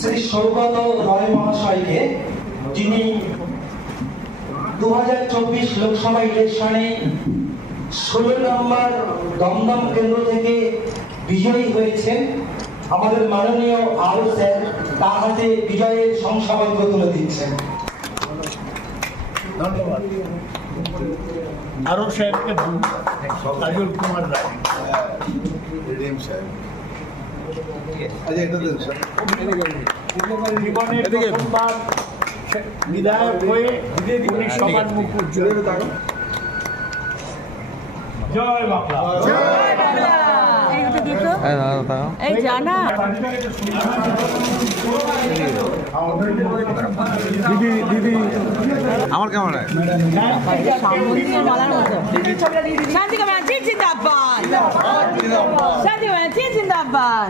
শ্রী সৌগত রয় মহাশয়কে, যিনি 2024 লোকসভা ইলেকশনে 16 নম্বর দমদম কেন্দ্র থেকে বিজয়ী হয়েছেন। আমাদের মাননীয় আরো স্যার তার হাতে বিজয়ের শংসাপত্র তুলে দিচ্ছেন। ধন্যবাদ। আরো সাহেবকে কাজল কুমার রায় জীবনে প্রথমবার বিধায়ক হয়ে উনি সবার মুখ উজ্জ্বল। জয় বাংলা। জয় বাংলা। এই জানা দিদি দিদি আমার ক্যামেরায় শান্তি জিন্দাবাদ, শান্তি জিন্দাবাদ।